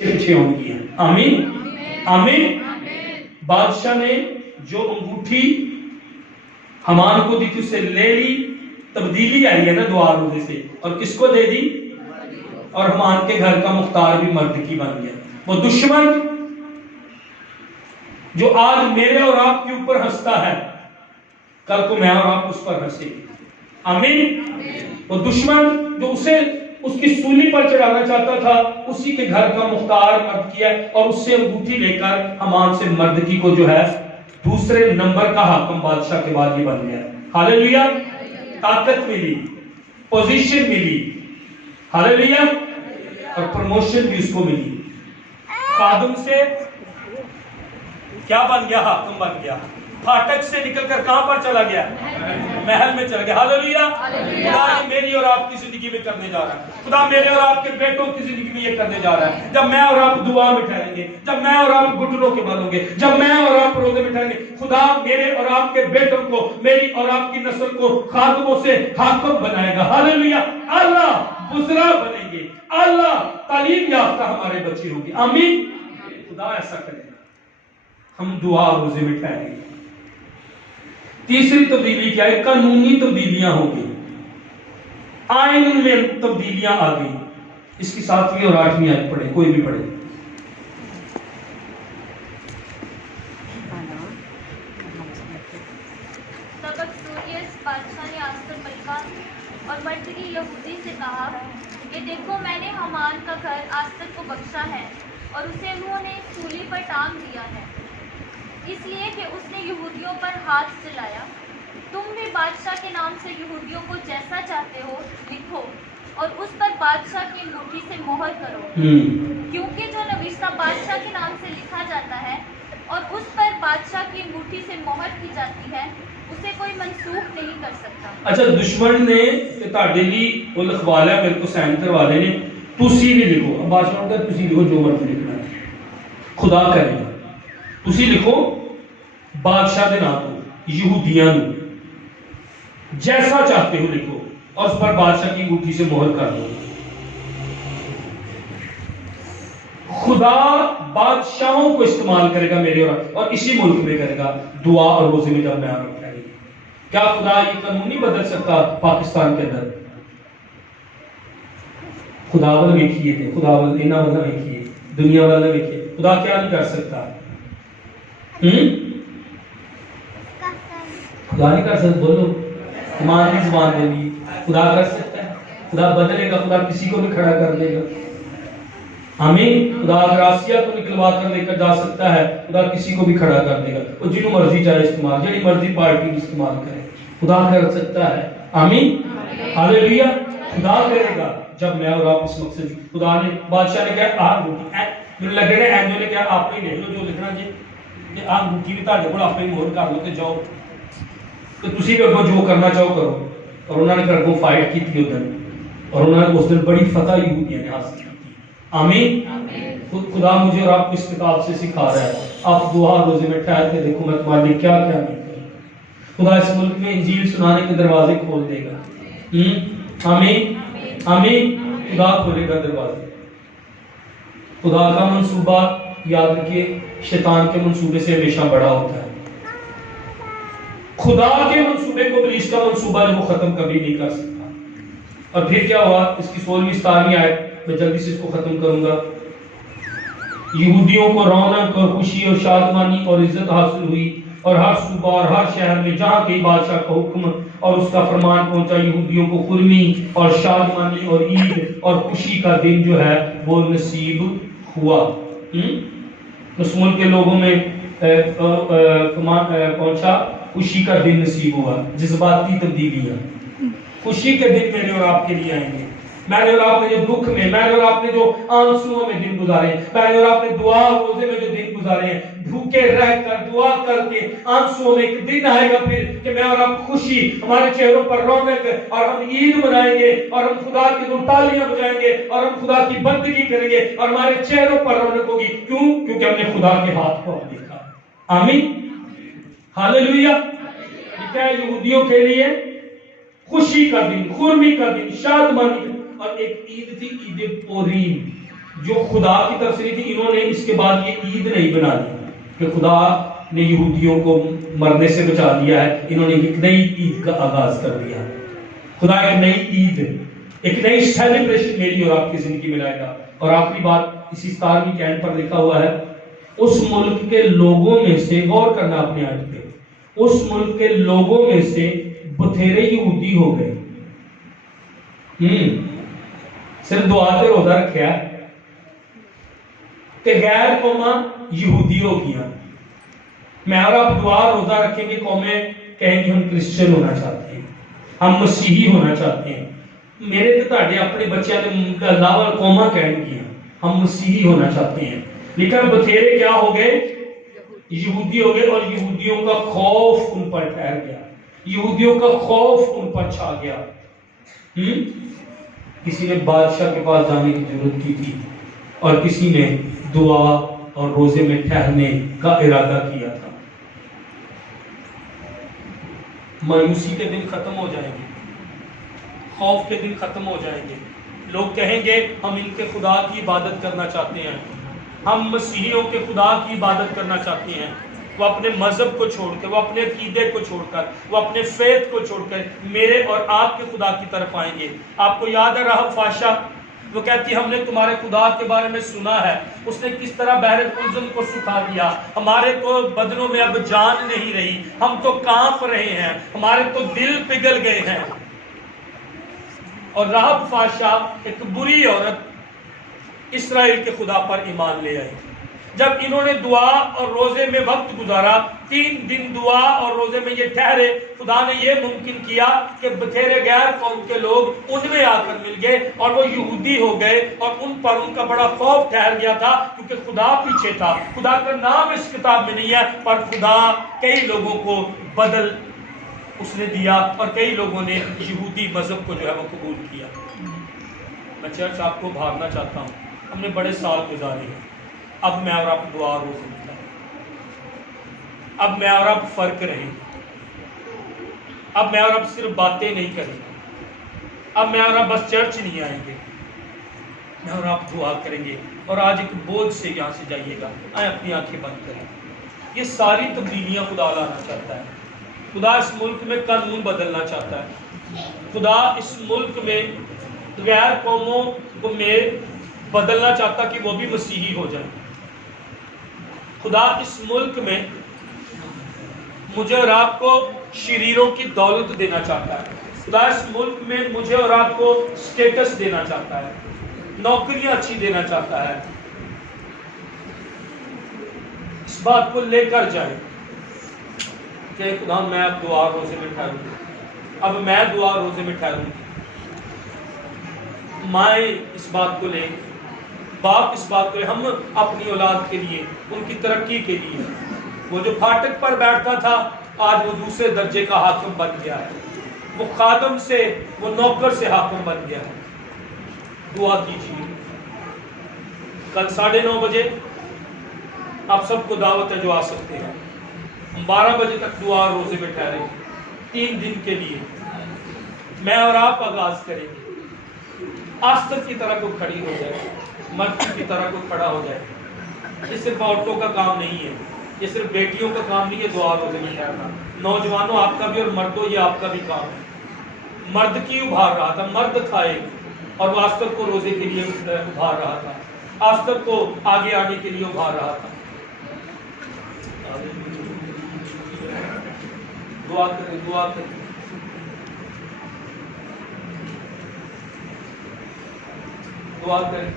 अच्छे होंगी। आमीन आमीन। बादशाह ने जो अंगूठी हमान को दी थी उससे ले ली, तब्दीली आई है ना दुआ रोजे से, और किसको दे दी? और हमान के घर का मुख्तार भी मर्द की बन गया। वो दुश्मन जो आज मेरे और आपके ऊपर हंसता है, कल को मैं और आप उस पर हंसेंगे। आमीन। वो दुश्मन जो उसे उसकी सूली पर चढ़ाना चाहता था, उसी के घर का मुख्तार मर्द किया, और उससे अंगूठी लेकर हमान से मर्द की को जो है दूसरे नंबर का हाकिम बादशाह के बाद ये बन गया। हालेलुया। ताकत मिली, पोजीशन मिली, हालेलुया, और प्रमोशन भी उसको मिली। खादम से क्या बन गया? हाकिम बन गया। फाटक से निकलकर कहां पर चला गया? महल में चला गया। हालेलुया। खुदा ये मेरी और आपकी जिंदगी में करने जा रहा है। खुदा मेरे और आपके बेटों की जिंदगी में ये करने जा रहा है। जब मैं और आप दुआ में ठहरेंगे, जब मैं और आप घुटनों के बल होंगे, जब मैं और आप रोजे में ठहरेंगे, खुदा मेरे और आपके बेटों को, मेरी और आपकी नस्ल को खादमों से हाकिम बनाएगा। हालेलुया। अल्लाह बुज़रा बनेंगे, अल्लाह तालीम याफ्ता हमारे बच्चे होंगे। आमीन। खुदा ऐसा करेगा, हम दुआ रोजे में ठहरेंगे। तीसरी तब्दीली क्या है? कानूनी तब्दीलियां होंगी, आइन में तब्दीलियां आ गई। इसकी 7वीं और 8वीं आयत पढ़े, कोई भी पढ़े। तब अक्सूरियस बादशाह ने आस्कर मलिका और मर्द की यहूदी से कहा कि देखो, मैंने हमान का घर आस्तर को बख्शा है और उसे उन्होंने सूली पर टांग दिया है, इसलिए कि उसने यहूदियों पर हाथ चलाया। तुम भी बादशाह के नाम से यहूदियों को जैसा चाहते हो लिखो और उस पर बादशाह की अंगूठी से मोहर करो, क्योंकि जो नविश्ता बादशाह के नाम से लिखा जाता है और उस पर बादशाह की अंगूठी से मोहर की जाती है, उसे कोई मनसूख नहीं कर सकता। अच्छा, दुश्मन ने ਤੁਹਾਡੇ ਲਈ ਉਹ ਲਿਖਵਾ ਲਿਆ, ਮੇਰੇ को साइन करवा लेने, ਤੁਸੀਂ भी लिखो। अब बादशाह ने कहा ਤੁਸੀਂ लिखो जो मर्जी लिखना है, खुदा करेगा। ਤੁਸੀਂ लिखो बादशाह के नाम को, यहूदियां को जैसा चाहते हो लिखो, और उस पर बादशाह की अंगूठी से मोहर कर दो। खुदा बादशाहों को इस्तेमाल करेगा मेरे और इसी मुल्क में करेगा, दुआ और रोजे में जब मैं आप रखेंगे। क्या खुदा ये कानून नहीं बदल सकता पाकिस्तान के अंदर? खुदा वाल देखिए थे, खुदा वाल इना वाला देखिए, दुनिया वाला देखिए, खुदा क्या नहीं कर सकता? खुदा नहीं कर सकता? बोलो, ईमान की जुबान देनी, खुदा कर सकता है। खुदा बदलेगा, खुदा किसी को भी खड़ा कर देगा। आमीन। खुदा अगर आसिया को निकलवा कर लेकर जा सकता है, खुदा किसी को भी खड़ा कर देगा। वो जिन्हों मर्जी चाहे इस्तेमाल, जिन्होंने मर्जी पार्टी इस्तेमाल करे, खुदा कर सकता है। आमीन। हालेलुया। खुदा करेगा जब मैं और आप इस मकसद। खुदा ने, बादशाह ने कहा आप मुझे लगे ना एंजो ने कहा आप ही लिख लो जो लिखना जी, कि आप मुखी भी ਤੁਹਾਡੇ ਕੋਲ ਆਪੇ ਮੋਹਰ ਕਰ ਲਓ ਤੇ ਜਾਓ, ਤੇ ਤੁਸੀਂ ਵੀ ਅੱਗੋਂ ਜੋ ਕਰਨਾ ਚਾਹੋ करो। और उन्होंने फिर अगों फाइट की थी उधर, और उन्होंने उस दिन बड़ी फतह यहूदियों ने हासिल की। आमीन। खुदा मुझे और आपको इस किताब से सिखा रहा है। आप दुआ रोजे में ठहर के देखो, मैं तुम्हारे लिए क्या क्या नहीं करूंगा। खुदा इस मुल्क में इंजील सुनाने के दरवाजे खोल देगा। आमीन आमीन। खुदा खोलेगा दरवाजे। खुदा का मंसूबा याद रखिए, शैतान के मंसूबे से हमेशा बड़ा होता है। खुदा के मंसूबे को इब्लीस का मंसूबा जो वो खत्म कभी नहीं कर सकता। और फिर क्या हुआ? इसकी 16वीं 17वीं आयत मैं जल्दी से इसको खत्म करूंगा। यहूदियों को रौनक और खुशी और शादमानी और इज्जत हासिल हुई, और हर सूबा और हर शहर में जहाँ कहीं बादशाह का हुक्म और उसका फरमान पहुंचा, यहूदियों को खुरमी और शादमानी और ईद और खुशी का दिन जो है वो नसीब हुआ। उस मुल्क के लोगों में पहुंचा, खुशी का दिन नसीब हुआ। जज्बाती तब्दीलियां, खुशी के दिन मेरे और आपके लिए आएंगे। मैंने और आपने जो दुख में, मैंने और आपने जो आंसुओं में दिन गुजारे, मैंने और आपने दुआ रोजे में जो दिन गुजारे हैं, भूखे रहकर दुआ करके आंसुओं में एक दिन आएगा फिर कि मैं और आप खुशी, हमारे चेहरों पर रौनक, और हम ईद मनाएंगे, और हम खुदा की तालियां बजाएंगे, और हम खुदा की बंदगी करेंगे, और हमारे चेहरों पर रौनक होगी। क्यों? क्योंकि हमने खुदा के हाथ को देखा। आमीन। हालेलुया। क्या है यहूदियों के लिए? खुशी का दिन, खुरमी का दिन, शादमानी का। और एक ईद थी, ईद पोरीम, جو خدا کی طرف سے نہیں تھی، انہوں نے اس کے بعد یہ عید نہیں بنا دی کہ خدا نے یہودیوں کو مرنے سے بچا لیا ہے، انہوں نے ایک نئی عید کا آغاز کر دیا۔ خدا ایک نئی عید، ایک نئی سیلیبریشن میری اور آپ کی زندگی میں لائے گا۔ اور آخری بات اسی 17ویں کینڈ پر لکھا ہوا ہے، اس ملک کے لوگوں میں سے، غور کرنا اپنے آیت پہ، اس ملک کے لوگوں میں سے بتھیرے یہودی ہو گئے۔ صرف دعا تے روزہ رکھیا کہ غیر قوماں یہودی ہو گیا۔ میں اور آپ دعا روزہ رکھیں گے، قومیں کہیں گے ہم کرسچن ہونا چاہتے ہیں، ہم مسیحی ہونا چاہتے ہیں۔ میرے تو تاڑے اپنے بچیاں نے اللہ اور قوماں کہیں گے ہم مسیحی ہونا چاہتے ہیں، لیکن بتھیرے کیا ہو گئے؟ یہودی ہو گئے، اور یہودیوں کا خوف ان پر ٹھہر گیا، یہودیوں کا خوف ان پر چھا گیا۔ کسی نے بادشاہ کے پاس جانے کی ضرورت کی تھی، اور کسی نے دعا اور روزے میں ٹھہرنے کا ارادہ کیا تھا۔ مایوسی کے دن ختم ہو جائیں گے، خوف کے دن ختم ہو جائیں گے۔ لوگ کہیں گے ہم ان کے خدا کی عبادت کرنا چاہتے ہیں، ہم مسیحیوں کے خدا کی عبادت کرنا چاہتے ہیں۔ وہ اپنے مذہب کو چھوڑ کر، وہ اپنے عقیدے کو چھوڑ کر، وہ اپنے فیت کو چھوڑ کر میرے اور آپ کے خدا کی طرف آئیں گے۔ آپ کو یاد ہے راہب فاشا، وہ کہتی ہم نے تمہارے خدا کے بارے میں سنا ہے، اس نے کس طرح بحر قلزم کو سکھا دیا، ہمارے تو بدنوں میں اب جان نہیں رہی، ہم تو کانپ رہے ہیں، ہمارے تو دل پگھل گئے ہیں۔ اور راہب فاشا ایک بری عورت اسرائیل کے خدا پر ایمان لے آئی۔ جب انہوں نے دعا اور روزے میں وقت گزارا، 3 دن دعا اور روزے میں یہ ٹھہرے، خدا نے یہ ممکن کیا کہ بتھیرے غیر قوم کے لوگ ان میں آ کر مل گئے اور وہ یہودی ہو گئے، اور ان پر ان کا بڑا خوف ٹھہر گیا تھا، کیونکہ خدا پیچھے تھا۔ خدا کا نام اس کتاب میں نہیں ہے، پر خدا کئی لوگوں کو بدل اس نے دیا، اور کئی لوگوں نے یہودی مذہب کو جو ہے وہ قبول کیا۔ میں چرچ آپ کو بھاگنا چاہتا ہوں، ہم نے بڑے سال گزارے ہیں، اب میں اور آپ دعا روزے میں، اب میں اور آپ فرق رہیں، اب میں اور آپ صرف باتیں نہیں کریں گے، اب میں اور آپ بس چرچ نہیں آئیں گے، میں اور آپ دعا کریں گے۔ اور آج ایک بوجھ سے یہاں سے جائیے گا، آئیں اپنی آنکھیں بند کریں۔ یہ ساری تبدیلیاں خدا لانا چاہتا ہے، خدا اس ملک میں قانون بدلنا چاہتا ہے، خدا اس ملک میں غیر قوموں کو میں بدلنا چاہتا کہ وہ بھی مسیحی ہو جائیں۔ خدا اس ملک میں مجھے اور آپ کو شریروں کی دولت دینا چاہتا ہے، خدا اس ملک میں مجھے اور آپ کو سٹیٹس دینا چاہتا ہے، نوکریاں اچھی دینا چاہتا ہے۔ اس بات کو لے کر جائیں کہ خدا میں اب دعا روزے میں ٹھہروں گی، اب میں دعا روزے میں ٹھہروں گی۔ مائیں اس بات کو لیں، باپ اس بات کو لیں، ہم اپنی اولاد کے لیے، ان کی ترقی کے لیے، وہ جو پھاٹک پر بیٹھتا تھا آج وہ دوسرے درجے کا حاکم بن گیا ہے، وہ خادم سے، وہ نوکر سے حاکم بن گیا ہے۔ دعا کیجیے۔ کل 9:30 بجے آپ سب کو دعوت ہے جو آ سکتے ہیں، ہم 12 بجے تک دعا اور روزے میں ٹھہریں گے 3 دن کے لیے۔ میں اور آپ آغاز کریں گے، آستر کی طرح کوئی کھڑی ہو جائے، مرد کی طرح کوئی کھڑا ہو جائے۔ یہ صرف عورتوں کا کام نہیں ہے، یہ صرف بیٹیوں کا کام نہیں ہے دعا روزے میں ٹھہرنا، نوجوانوں آپ کا بھی، اور مردوں یہ آپ کا بھی کام ہے۔ مرد کی ابھار رہا تھا، مرد تھا ایک، اور وہ آستر کو روزے کے لیے ابھار رہا تھا، آستر کو آگے آنے کے لیے ابھار رہا تھا۔ دعا کریں، دعا کریں۔ دعا کریں۔